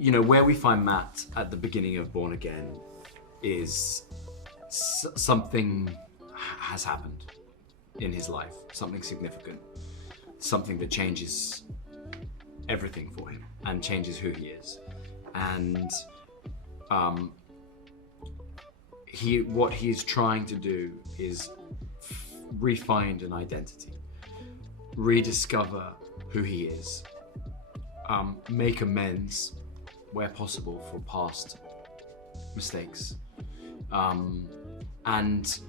You know, where we find Matt at the beginning of Born Again is something has happened in his life, something significant, something that changes everything for him and changes who he is. And what he's trying to do is re-find an identity, rediscover who he is, make amends where possible for past mistakes, and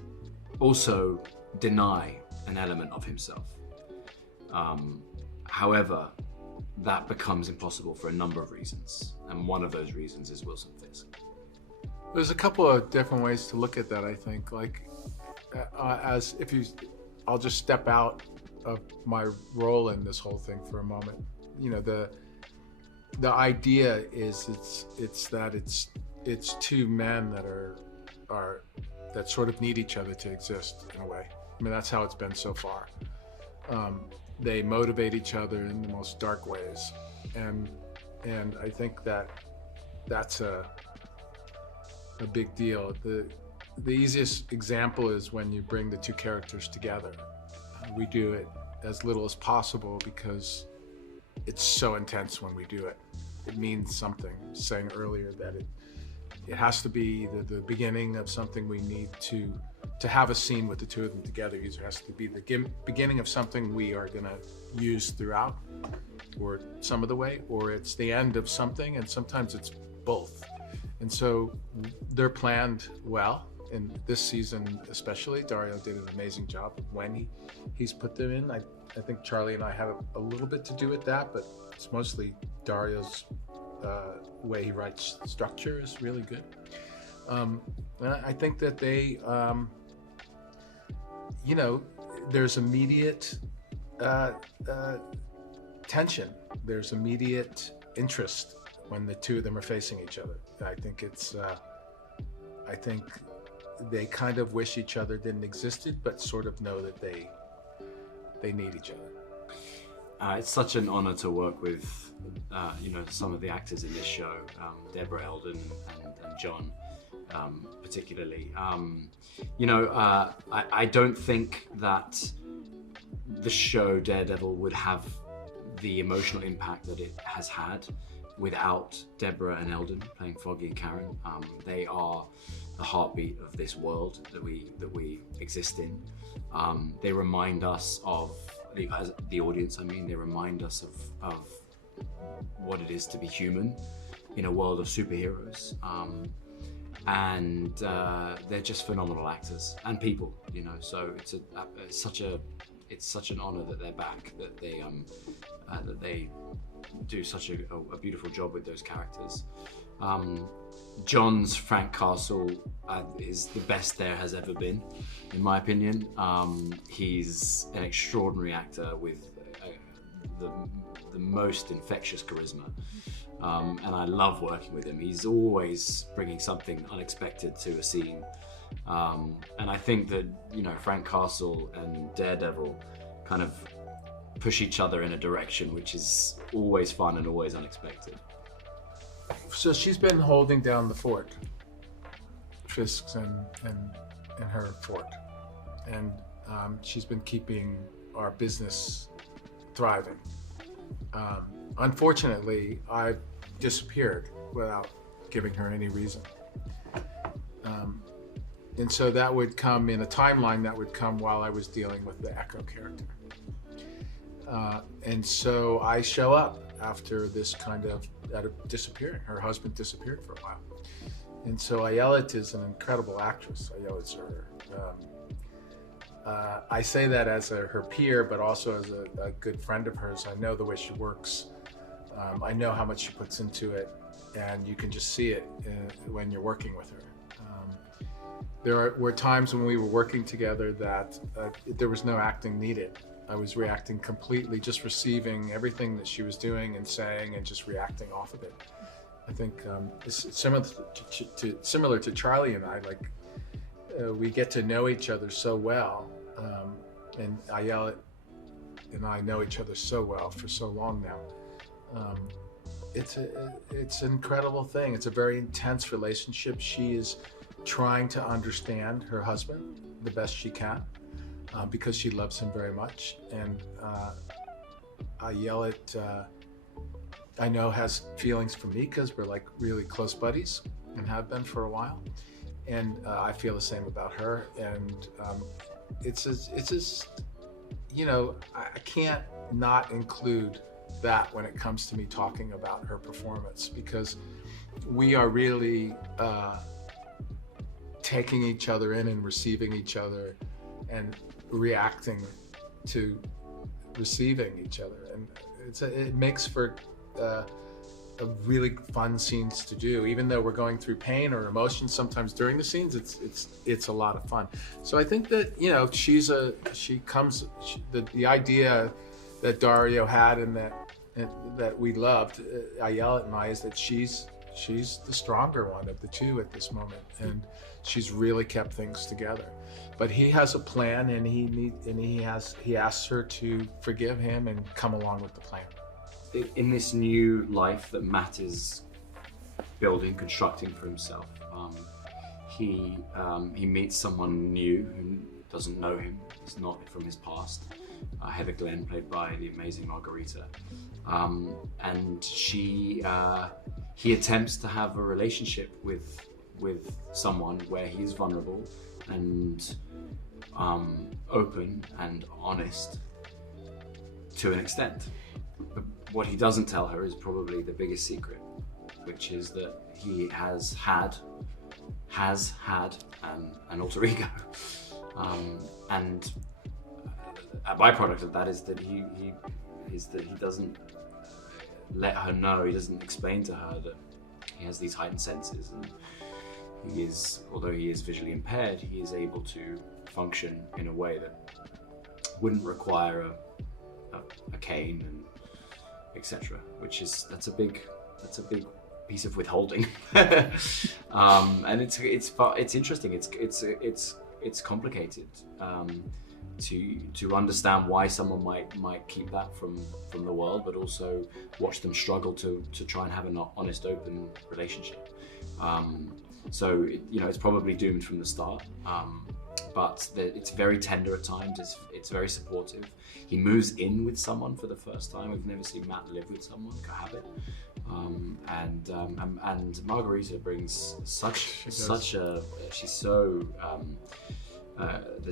also deny an element of himself. However, that becomes impossible for a number of reasons, and one of those reasons is Wilson Fisk. There's a couple of different ways to look at that, I think. I'll just step out of my role in this whole thing for a moment. You know, the idea is it's two men that sort of need each other to exist in a way. I mean, that's how it's been so far. They motivate each other in the most dark ways, and I think that's a big deal. The easiest example is when you bring the two characters together. We do it as little as possible because it's so intense when we do it. It means something. I was saying earlier that it has to be the beginning of something we need to have a scene with the two of them together. It has to be the beginning of something we are going to use throughout, or some of the way, or it's the end of something, and sometimes it's both. And so they're planned well. In this season especially, Dario did an amazing job when he's put them in. I think Charlie and I have a little bit to do with that, but it's mostly Dario's way he writes structure is really good. And I think that they, there's immediate tension. There's immediate interest when the two of them are facing each other. I think they kind of wish each other didn't existed, but sort of know that they need each other. It's such an honor to work with, some of the actors in this show, Deborah Eldon and John, particularly. I don't think that the show Daredevil would have the emotional impact that it has had without Deborah and Eldon playing Foggy and Karen. They are the heartbeat of this world that we exist in. They remind us of as the audience. They remind us of what it is to be human in a world of superheroes. And they're just phenomenal actors and people. So it's such an honor that they're back. That they do such a beautiful job with those characters. John's Frank Castle is the best there has ever been, in my opinion. He's an extraordinary actor with the most infectious charisma, and I love working with him. He's always bringing something unexpected to a scene, and I think that Frank Castle and Daredevil kind of push each other in a direction which is always fun and always unexpected. So she's been holding down the fort, Fisk's and her fort, and she's been keeping our business thriving. Unfortunately, I disappeared without giving her any reason. And so that would come in a timeline that would come while I was dealing with the Echo character. And so I show up after this kind of disappearing. Her husband disappeared for a while. And so Ayelet is an incredible actress. Ayelet Zerger. I say that as her peer, but also as a good friend of hers. I know the way she works. I know how much she puts into it, and you can just see it when you're working with her. There were times when we were working together that there was no acting needed. I was reacting completely, just receiving everything that she was doing and saying, and just reacting off of it. I think it's similar to Charlie and I. Like we get to know each other so well, and Ayelet and I know each other so well for so long now. It's an incredible thing. It's a very intense relationship. She is trying to understand her husband the best she can because she loves him very much. And Ayelet, I know, has feelings for me because we're like really close buddies and have been for a while. And I feel the same about her. And it's just, you know, I can't not include that when it comes to me talking about her performance, because we are really taking each other in and receiving each other and reacting to receiving each other, and it makes for a really fun scenes to do. Even though we're going through pain or emotion sometimes during the scenes, it's a lot of fun. So I think that, you know, the idea that Dario had and that we loved, Ayelet and I, is that she's the stronger one of the two at this moment, and she's really kept things together. But he has a plan, and he asks her to forgive him and come along with the plan. In this new life that Matt is building, constructing for himself, he meets someone new who doesn't know him. He's not from his past. Heather Glenn, played by the amazing Margarita, and he attempts to have a relationship with someone where he is vulnerable and open and honest to an extent. But what he doesn't tell her is probably the biggest secret, which is that he has had an alter ego, and a byproduct of that is that he doesn't let her know. He doesn't explain to her that he has these heightened senses, and although he is visually impaired, he is able to function in a way that wouldn't require a cane and etc. That's a big piece of withholding. And it's interesting. It's complicated to understand why someone might keep that from the world, but also watch them struggle to try and have an honest, open relationship. So it's probably doomed from the start, but it's very tender at times. It's very supportive. He moves in with someone for the first time. We've never seen Matt live with someone, cohabit. And Margarita brings there's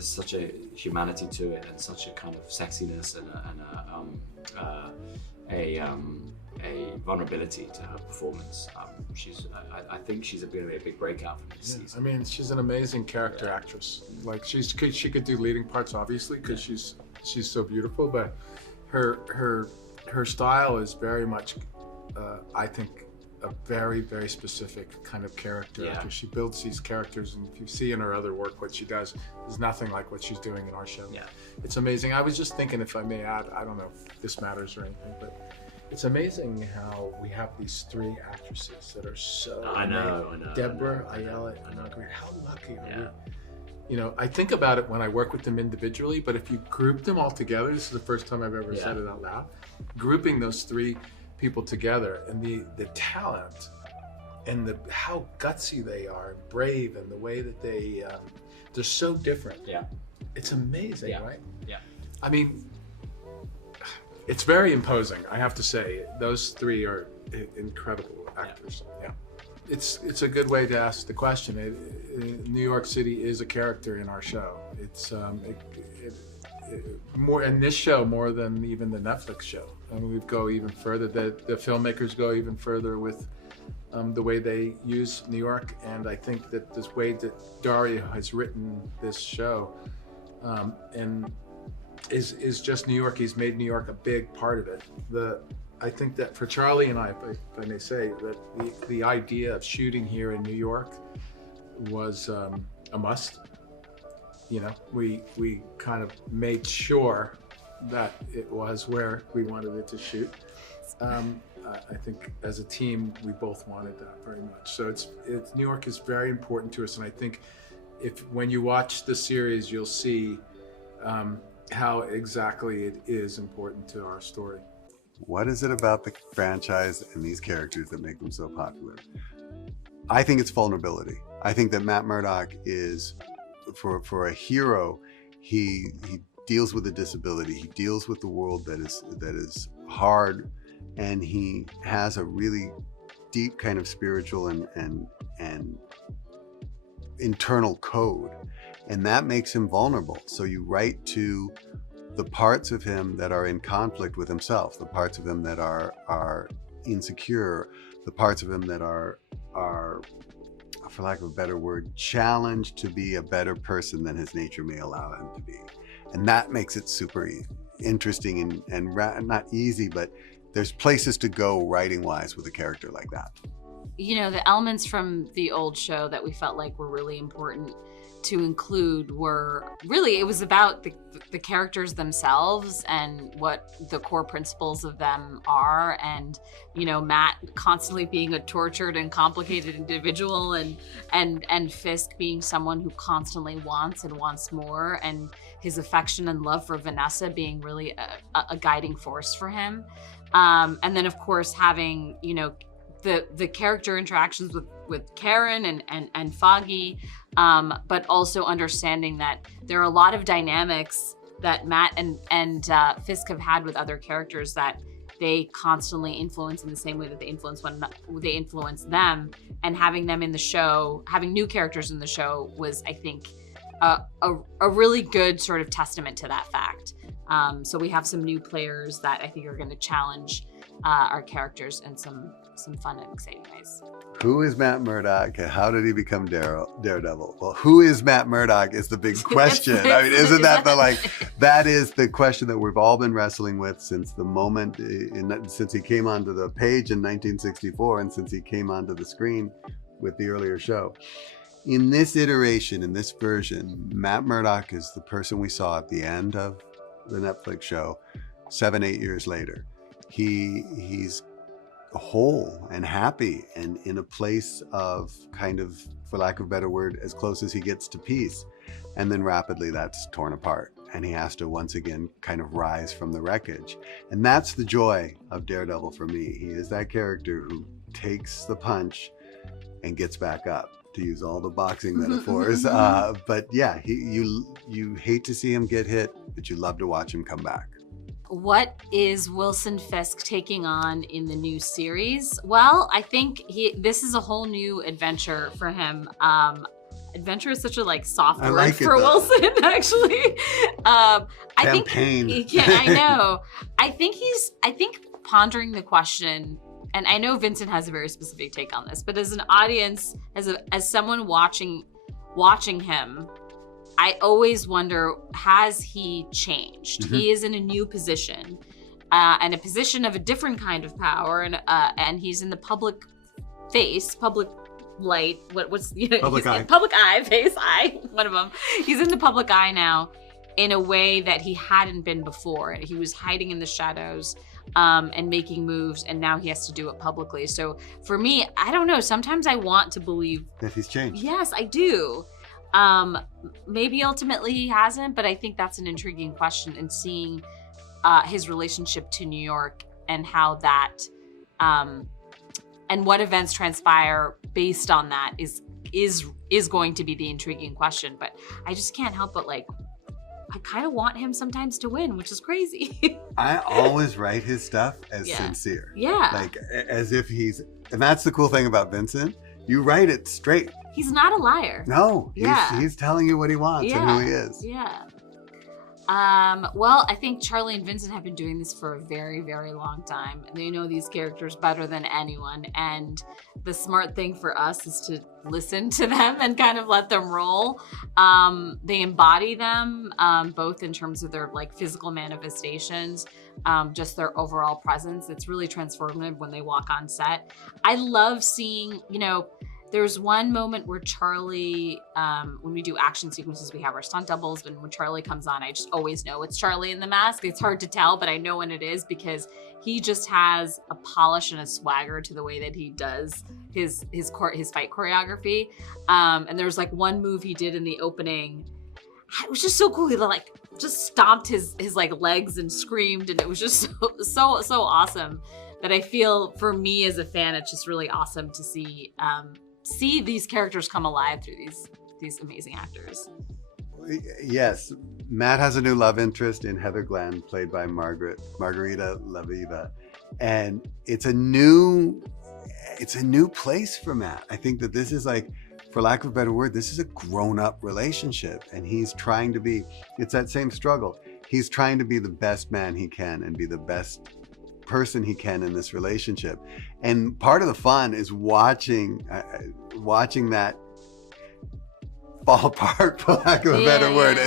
such a humanity to it, and such a kind of sexiness and a vulnerability to her performance. I think she's going to be a big breakout from this season. I mean, she's an amazing character actress. Like she could do leading parts, obviously, because she's so beautiful. But her style is very much, I think, a very, very specific kind of character. Because she builds these characters, and if you see in her other work what she does, is nothing like what she's doing in our show. Yeah, it's amazing. I was just thinking, if I may add, I don't know if this matters or anything, but it's amazing how we have these three actresses that are so I know. Deborah, Ayelet, and Margaret. How lucky are we? I think about it when I work with them individually, but if you group them all together, this is the first time I've ever said it out loud, grouping those three people together, and the talent and how gutsy they are, and brave, and the way that they're so different. Yeah, it's amazing, right? Yeah, I mean, it's very imposing, I have to say. Those three are incredible actors. Yeah. It's a good way to ask the question. New York City is a character in our show. It's more in this show more than even the Netflix show. I mean, we go even further. The filmmakers go even further with the way they use New York, and I think that this way that Dario has written this show, and is just New York. He's made New York a big part of it. I think that for Charlie and I, if I may say, that the idea of shooting here in New York was a must. You know, we kind of made sure that it was where we wanted it to shoot. I think as a team, we both wanted that very much. So it's New York is very important to us, and I think when you watch the series, you'll see how exactly it is important to our story. What is it about the franchise and these characters that make them so popular? I think it's vulnerability. I think that Matt Murdock is, for a hero, he deals with a disability. He deals with the world that is hard, and he has a really deep kind of spiritual and internal code, and that makes him vulnerable. So you write to the parts of him that are in conflict with himself, the parts of him that are insecure, the parts of him that are, for lack of a better word, challenged to be a better person than his nature may allow him to be. And that makes it super interesting and not easy, but there's places to go writing-wise with a character like that. You know, the elements from the old show that we felt like were really important to include were really, it was about the characters themselves and what the core principles of them are. And, you know, Matt constantly being a tortured and complicated individual, and Fisk being someone who constantly wants and wants more, and his affection and love for Vanessa being really a guiding force for him. And then of course having, you know, the character interactions with Karen and Foggy, but also understanding that there are a lot of dynamics that Matt and Fisk have had with other characters that they constantly influence in the same way that they influence them, and having them in the show, having new characters in the show was, I think, a really good sort of testament to that fact. So we have some new players that I think are going to challenge our characters in some fun and exciting ways. Who is Matt Murdock? How did he become Daredevil? Well, who is Matt Murdock is the big question. I mean, isn't that that is the question that we've all been wrestling with since the moment, since he came onto the page in 1964 and since he came onto the screen with the earlier show. In this iteration, in this version, Matt Murdock is the person we saw at the end of the Netflix show 7-8 years later. He's whole and happy and in a place of kind of, for lack of a better word, as close as he gets to peace. And then rapidly that's torn apart, and he has to once again kind of rise from the wreckage. And that's the joy of Daredevil for me. He is that character who takes the punch and gets back up, to use all the boxing metaphors. But yeah, you hate to see him get hit, but you love to watch him come back. What is Wilson Fisk taking on in the new series? Well, I think this is a whole new adventure for him. Adventure is such a soft word for Wilson, actually. Campaign. I know. I think pondering the question, and I know Vincent has a very specific take on this, but as an audience, as someone watching him, I always wonder, has he changed? Mm-hmm. He is in a new position, and a position of a different kind of power, and he's in the public light. What's public eye? Public eye, face eye. One of them. He's in the public eye now, in a way that he hadn't been before. He was hiding in the shadows, and making moves, and now he has to do it publicly. So for me, I don't know. Sometimes I want to believe that he's changed. Yes, I do. Maybe ultimately he hasn't, but I think that's an intriguing question, and seeing his relationship to New York and how that and what events transpire based on that is going to be the intriguing question. But I just can't help but I kind of want him sometimes to win, which is crazy. I always write his stuff as sincere. Yeah. As if and that's the cool thing about Vincent. You write it straight. He's not a liar. No. He's telling you what he wants and who he is. Yeah. Well, I think Charlie and Vincent have been doing this for a very, very long time. They know these characters better than anyone. And the smart thing for us is to listen to them and kind of let them roll. They embody them, both in terms of their physical manifestations, just their overall presence. It's really transformative when they walk on set. I love seeing, there's one moment where Charlie, when we do action sequences, we have our stunt doubles, and when Charlie comes on, I just always know it's Charlie in the mask. It's hard to tell, but I know when it is because he just has a polish and a swagger to the way that he does his fight choreography. And there's like one move he did in the opening. It was just so cool. He like just stomped his like legs and screamed, and it was just so awesome that I feel for me as a fan, it's just really awesome to see these characters come alive through these amazing actors. Yes, Matt has a new love interest in Heather Glenn, played by Margarita Laviva, and it's a new place for Matt. I think that this is like, for lack of a better word, this is a grown-up relationship, and he's trying to be, it's that same struggle. He's trying to be the best man he can and be the best person he can in this relationship. And part of the fun is watching that fall apart, for lack of a better word,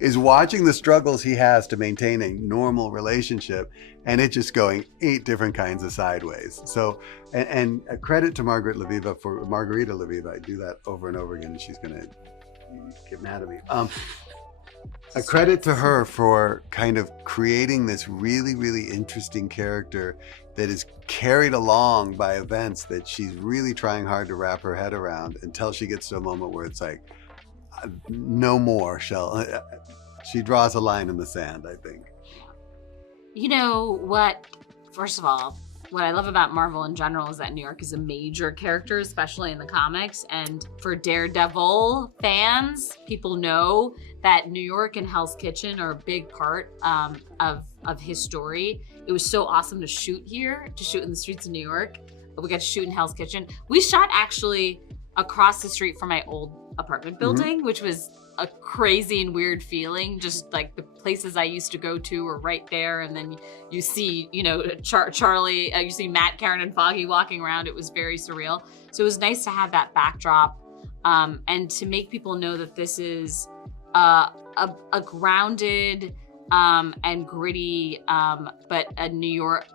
is watching the struggles he has to maintain a normal relationship, and it just going 8 different kinds of sideways. So, and a credit to Margarita Laviva. I do that over and over again, and she's gonna get mad at me. A credit to her for kind of creating this really, really interesting character that is carried along by events that she's really trying hard to wrap her head around until she gets to a moment where it's like, no more she draws a line in the sand, I think. You know what? First of all, what I love about Marvel in general is that New York is a major character, especially in the comics. And for Daredevil fans, people know that New York and Hell's Kitchen are a big part of his story. It was so awesome to shoot here, to shoot in the streets of New York. We got to shoot in Hell's Kitchen. We shot actually across the street from my old apartment building, which was a crazy and weird feeling. Just like the places I used to go to were right there. And then you see, Charlie, you see Matt, Karen, and Foggy walking around. It was very surreal. So it was nice to have that backdrop and to make people know that this is a grounded and gritty, but a New York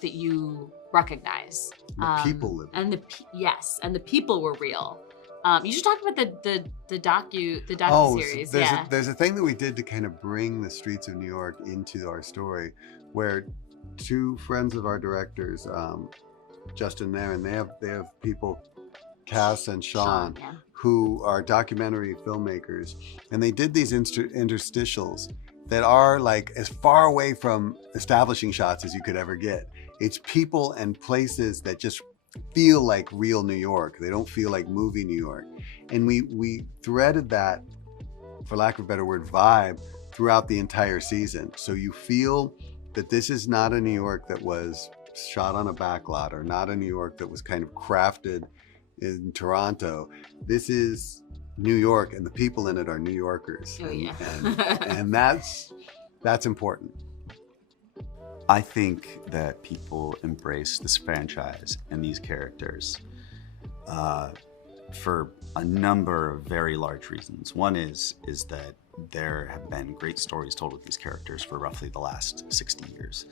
that you recognize. The people live. And the people were real. You should talk about the docu-series. There's a thing that we did to kind of bring the streets of New York into our story, where 2 friends of our directors, Justin and Aaron, they have people, Cass and Sean, who are documentary filmmakers, and they did these interstitials that are like as far away from establishing shots as you could ever get. It's people and places that just feel like real New York. They don't feel like movie New York. And we threaded that, for lack of a better word, vibe throughout the entire season. So you feel that this is not a New York that was shot on a backlot, or not a New York that was kind of crafted in Toronto. This is New York, and the people in it are New Yorkers. Oh, yeah. and that's important. I think that people embrace this franchise and these characters for a number of very large reasons. One is that there have been great stories told with these characters for roughly the last 60 years.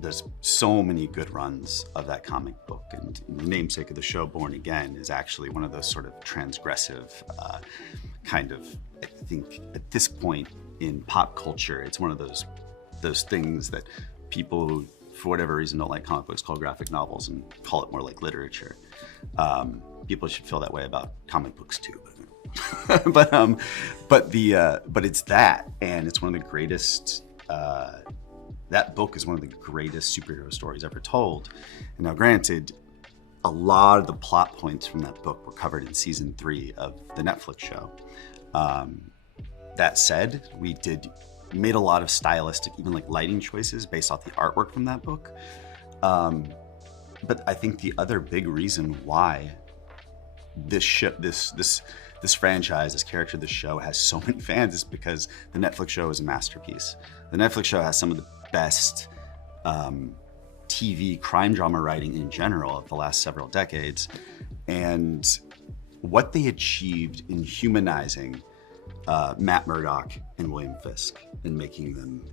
There's so many good runs of that comic book, and the namesake of the show, Born Again, is actually one of those sort of transgressive kind of, I think at this point in pop culture, it's one of those things that people who, for whatever reason, don't like comic books call graphic novels and call it more like literature. People should feel that way about comic books too. But it's that, and it's one of the greatest. That book is one of the greatest superhero stories ever told. And now, granted, a lot of the plot points from that book were covered in season 3 of the Netflix show. That said, we made a lot of stylistic, even like lighting choices based off the artwork from that book. But I think the other big reason why this franchise, this character, this show has so many fans is because the Netflix show is a masterpiece. The Netflix show has some of the best TV crime drama writing in general of the last several decades. And what they achieved in humanizing Matt Murdock and William Fisk and making them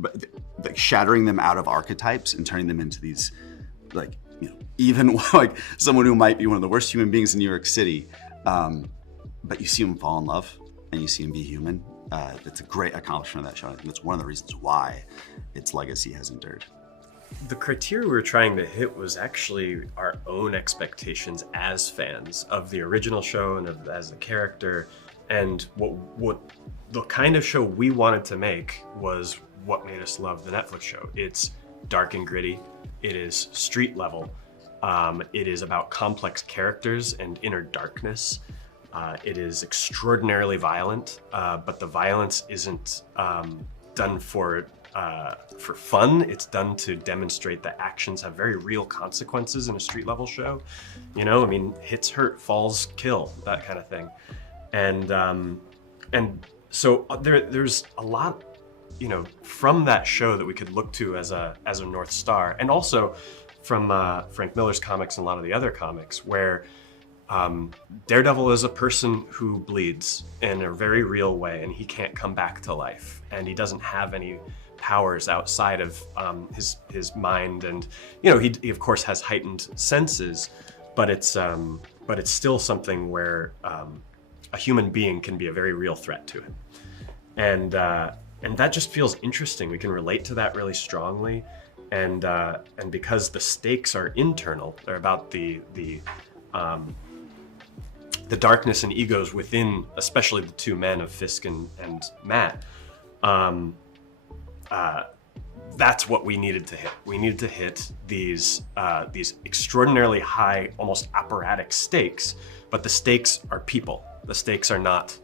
like shattering them out of archetypes and turning them into these, like, you know, even like someone who might be one of the worst human beings in New York City, but you see him fall in love and you see him be human. It's a great accomplishment of that show. I think that's one of the reasons why its legacy has endured. The criteria we were trying to hit was actually our own expectations as fans of the original show and as the character, and what the kind of show we wanted to make was what made us love the Netflix show. It's dark and gritty. It is street level. It is about complex characters and inner darkness. It is extraordinarily violent, but the violence isn't done for fun. It's done to demonstrate that actions have very real consequences in a street level show. You know, I mean, hits hurt, falls kill, that kind of thing. And so there's a lot, you know, from that show that we could look to as a North Star, and also from Frank Miller's comics and a lot of the other comics, where Daredevil is a person who bleeds in a very real way, and he can't come back to life, and he doesn't have any powers outside of his mind, and you know, he of course has heightened senses, but it's still something where a human being can be a very real threat to him, and that just feels interesting. We can relate to that really strongly, and because the stakes are internal, they're about the darkness and egos within, especially the two men of Fisk and Matt. That's what we needed to hit. We needed to hit these extraordinarily high, almost operatic stakes, but the stakes are people. The stakes are not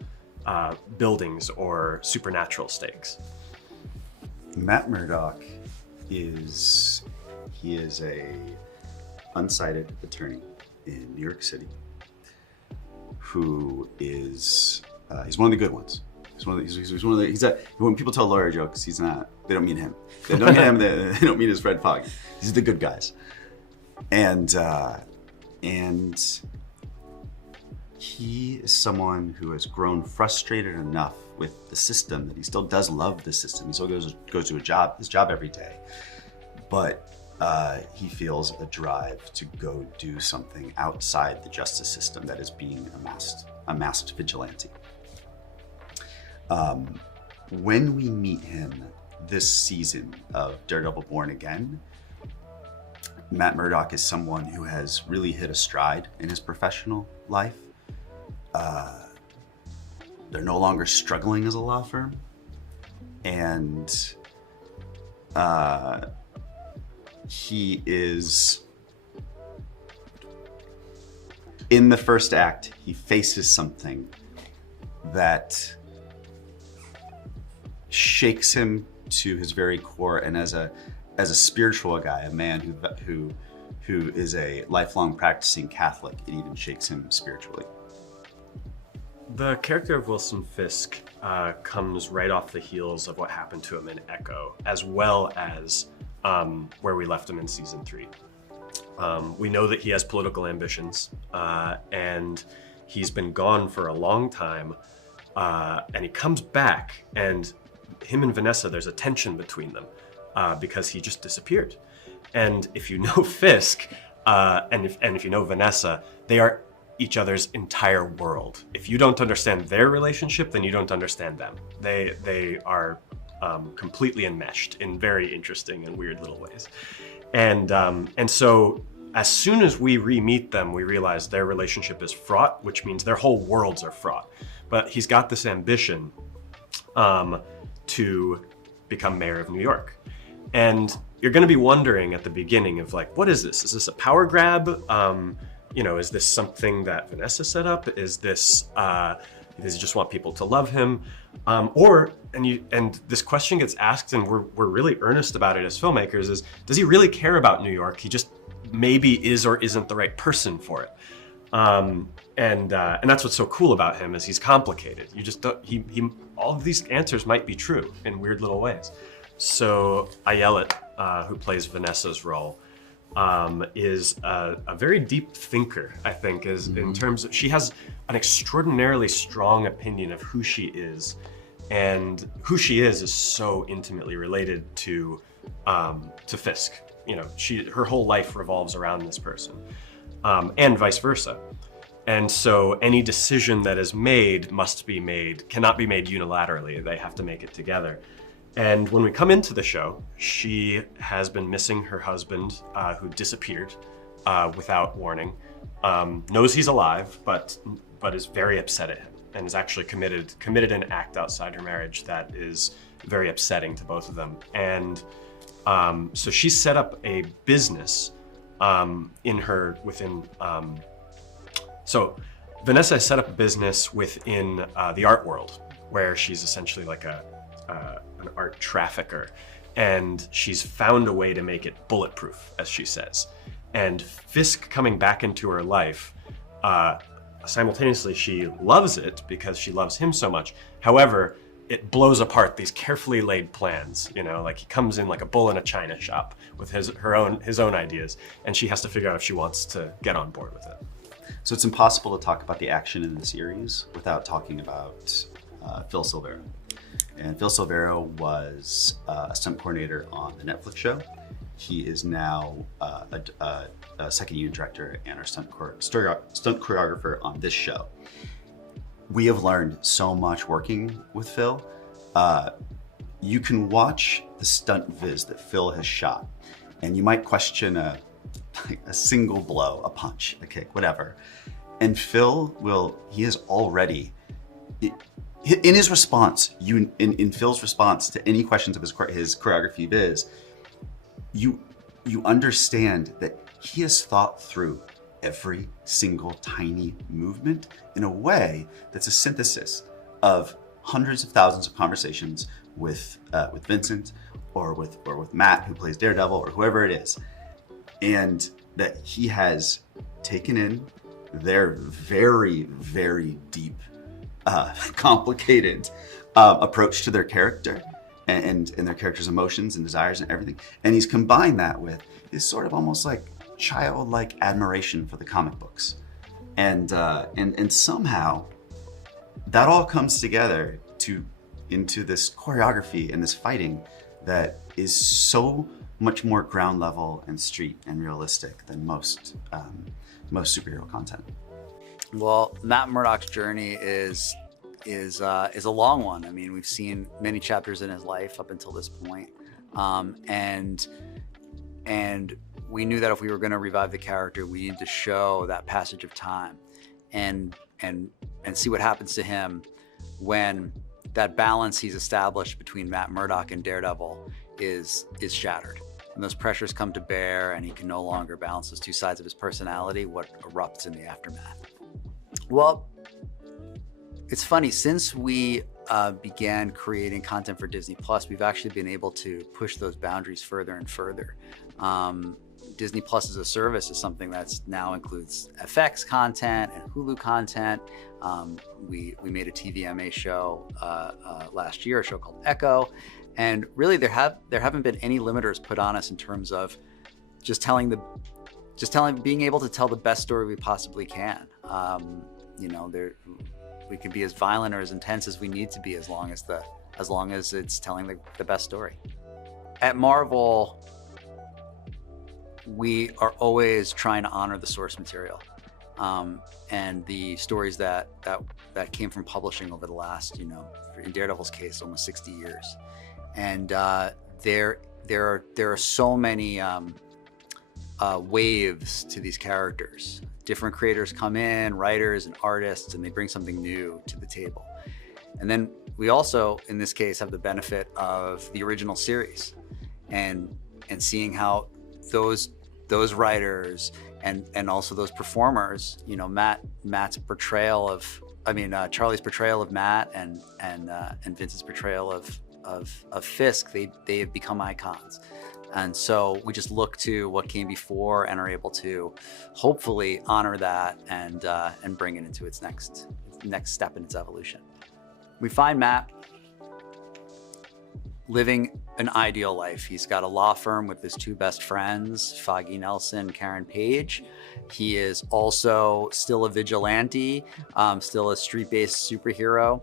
buildings or supernatural stakes. Matt Murdock is a unsighted attorney in New York City who is he's one of the good ones. When people tell lawyer jokes, he's not. They don't mean him. They don't mean him. They don't mean his Fred Fogg. He's the good guys, and he is someone who has grown frustrated enough with the system that he still does love the system. He still goes to his job every day, but he feels a drive to go do something outside the justice system that is being a masked vigilante. When we meet him this season of Daredevil Born Again, Matt Murdock is someone who has really hit a stride in his professional life. They're no longer struggling as a law firm, and he is, in the first act, he faces something that shakes him to his very core, and as a spiritual guy, a man who is a lifelong practicing Catholic, it even shakes him spiritually. The character of Wilson Fisk comes right off the heels of what happened to him in Echo, as well as where we left him in season 3. We know that he has political ambitions, and he's been gone for a long time, and he comes back, and him and Vanessa, there's a tension between them because he just disappeared. And if you know Fisk, and if you know Vanessa, they are each other's entire world. If you don't understand their relationship, then you don't understand them. They are completely enmeshed in very interesting and weird little ways. And so as soon as we re-meet them, we realize their relationship is fraught, which means their whole worlds are fraught. But he's got this ambition to become mayor of New York. And you're going to be wondering at the beginning of, like, what is this? Is this a power grab? Is this something that Vanessa set up? Is this, does he just want people to love him? And this question gets asked, and we're really earnest about it as filmmakers, is, does he really care about New York? He just maybe is or isn't the right person for it. And that's what's so cool about him, is he's complicated. You just don't, all of these answers might be true in weird little ways. So Ayelet, who plays Vanessa's role, is a very deep thinker, I think, in terms of, she has an extraordinarily strong opinion of who she is, and who she is so intimately related to Fisk. You know, her whole life revolves around this person, and vice versa. And so any decision that is made cannot be made unilaterally. They have to make it together. And when we come into the show, she has been missing her husband, who disappeared without warning, knows he's alive, but is very upset at him, and has actually committed an act outside her marriage that is very upsetting to both of them. And so she set up a business So Vanessa set up a business within the art world, where she's essentially like an art trafficker, and she's found a way to make it bulletproof, as she says. And Fisk coming back into her life, simultaneously she loves it because she loves him so much. However, it blows apart these carefully laid plans. You know, like he comes in like a bull in a china shop with his own ideas, and she has to figure out if she wants to get on board with it. So it's impossible to talk about the action in the series without talking about Phil Silvera. And Phil Silvera was a stunt coordinator on the Netflix show. He is now a second unit director and our stunt choreographer on this show. We have learned so much working with Phil. You can watch the stunt viz that Phil has shot, and you might question a single blow, a punch, a kick, whatever. And he is already, in his response, in Phil's response to any questions of his choreography viz, you understand that he has thought through every single tiny movement in a way that's a synthesis of hundreds of thousands of conversations with Vincent or with Matt, who plays Daredevil, or whoever it is. And that he has taken in their very, very deep, complicated approach to their character and their character's emotions and desires and everything. And he's combined that with his sort of almost like childlike admiration for the comic books. And somehow that all comes together into this choreography and this fighting that is so much more ground level and street and realistic than most superhero content. Well, Matt Murdock's journey is a long one. I mean, we've seen many chapters in his life up until this point, and we knew that if we were going to revive the character, we needed to show that passage of time, and see what happens to him when that balance he's established between Matt Murdock and Daredevil is shattered. When those pressures come to bear and he can no longer balance those two sides of his personality, what erupts in the aftermath? Well, it's funny, since we began creating content for Disney Plus, we've actually been able to push those boundaries further and further. Disney Plus as a service is something that's now includes FX content and Hulu content. We made a TVMA show last year, a show called Echo. And really, there haven't been any limiters put on us in terms of being able to tell the best story we possibly can. We can be as violent or as intense as we need to be, as long as it's telling the best story. At Marvel, we are always trying to honor the source material, and the stories that came from publishing over the last, in Daredevil's case, almost 60 years. And there are so many waves to these characters. Different creators come in, writers and artists, and they bring something new to the table. And then we also, in this case, have the benefit of the original series, and seeing how those writers and also those performers, Charlie's portrayal of Matt and Vince's portrayal of Fisk, they have become icons. And so we just look to what came before and are able to hopefully honor that and bring it into its next step in its evolution. We find Matt living an ideal life. He's got a law firm with his two best friends, Foggy Nelson, Karen Page. He is also still a vigilante, still a street-based superhero.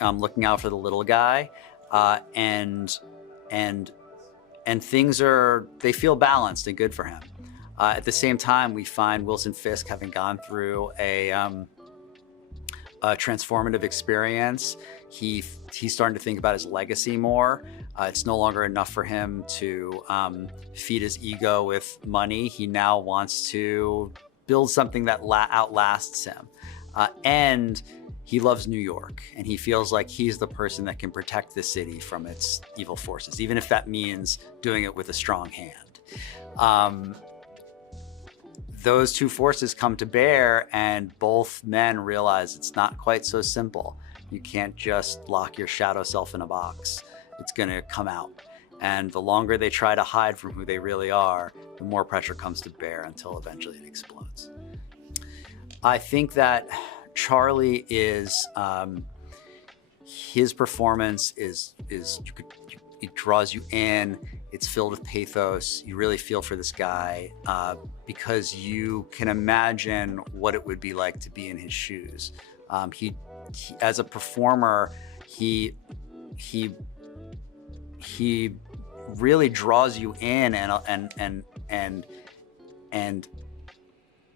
looking out for the little guy, and things they feel balanced and good for him. At the same time, we find Wilson Fisk having gone through a transformative experience. He's starting to think about his legacy more. It's no longer enough for him to feed his ego with money. He now wants to build something that outlasts him. And he loves New York, and he feels like he's the person that can protect the city from its evil forces, even if that means doing it with a strong hand. Those two forces come to bear, and both men realize it's not quite so simple. You can't just lock your shadow self in a box. It's going to come out. And the longer they try to hide from who they really are, the more pressure comes to bear until eventually it explodes. I think that Charlie is, his performance it draws you in. It's filled with pathos. You really feel for this guy because you can imagine what it would be like to be in his shoes. He as a performer, he really draws you in and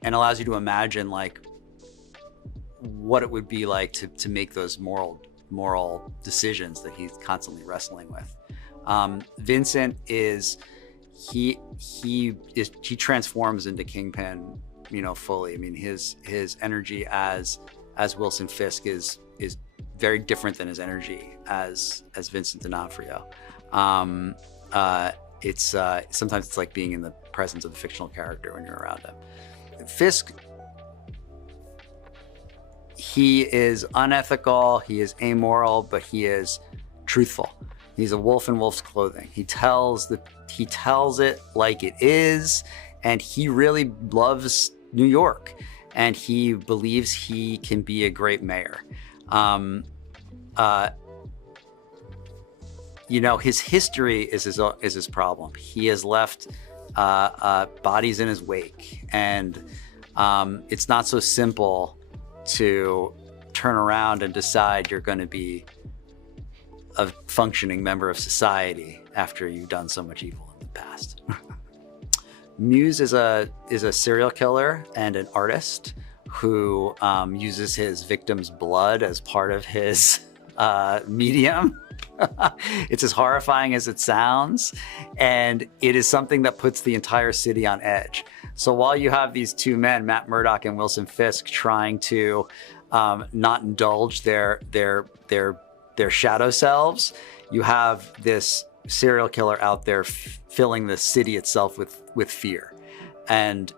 allows you to imagine like what it would be like to make those moral decisions that he's constantly wrestling with. Vincent he transforms into Kingpin, fully. I mean, his energy as Wilson Fisk is very different than his energy as Vincent D'Onofrio. Sometimes it's like being in the presence of the fictional character when you're around him. Fisk, he is unethical, he is amoral, but he is truthful. He's a wolf in wolf's clothing. He tells it like it is, and he really loves New York, and he believes he can be a great mayor. His history is his problem. He has left bodies in his wake, and it's not so simple to turn around and decide you're going to be a functioning member of society after you've done so much evil in the past. Muse is a serial killer and an artist who uses his victim's blood as part of his medium. It's as horrifying as it sounds, and it is something that puts the entire city on edge. So while you have these two men, Matt Murdock and Wilson Fisk, trying to not indulge their shadow selves, you have this serial killer out there filling the city itself with fear, and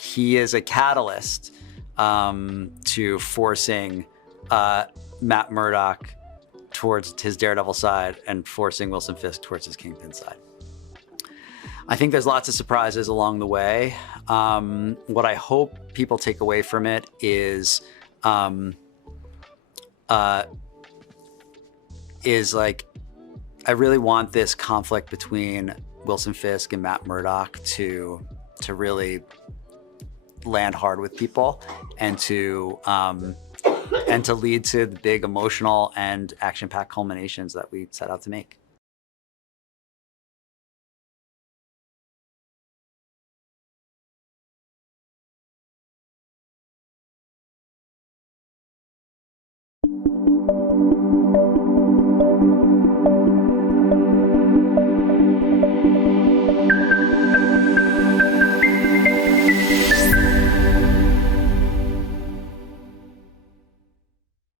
he is a catalyst to forcing Matt Murdock towards his Daredevil side and forcing Wilson Fisk towards his Kingpin side. I think there's lots of surprises along the way. What I hope people take away from it is like, I really want this conflict between Wilson Fisk and Matt Murdock to really land hard with people, and to lead to the big emotional and action-packed culminations that we set out to make.